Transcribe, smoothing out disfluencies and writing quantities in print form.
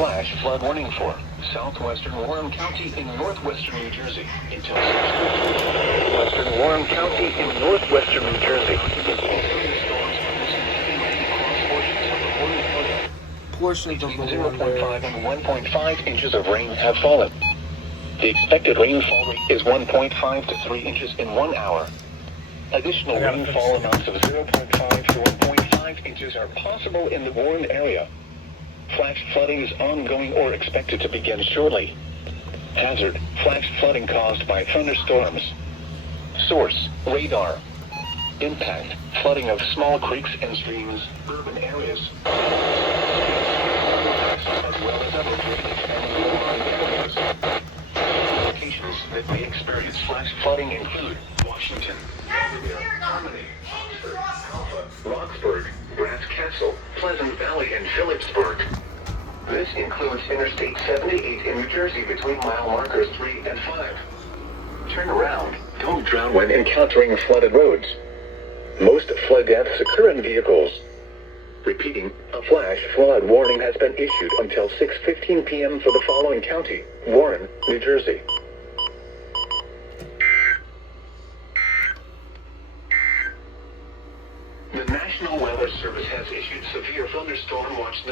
flash flood warning for southwestern Warren County in northwestern New Jersey until 6:15. Western Warren County in northwestern New Jersey. Portions of the Between Warren 0.5 and 1.5 inches of rain have fallen. The expected rainfall rate is 1.5 to 3 inches in 1 hour. Additional rainfall amounts of 0.5 to 1.5 inches are possible in the Warren area. Flash flooding is ongoing or expected to begin shortly. Hazard: flash flooding caused by thunderstorms. Source: radar. Impact: flooding of small creeks and streams, urban areas, as well as other drainage and rural areas. Locations that may experience flash flooding include Washington, Harmony, Oxford, Alpha, Roxburgh, Brass Castle, Pleasant Valley, and Phillipsburg. This includes Interstate 78 in New Jersey between mile markers 3 and 5. Turn around. Don't drown when encountering flooded roads. Most flood deaths occur in vehicles. Repeating, a flash flood warning has been issued until 6:15 p.m. for the following county: Warren, New Jersey. The National Weather Service has issued severe thunderstorm watch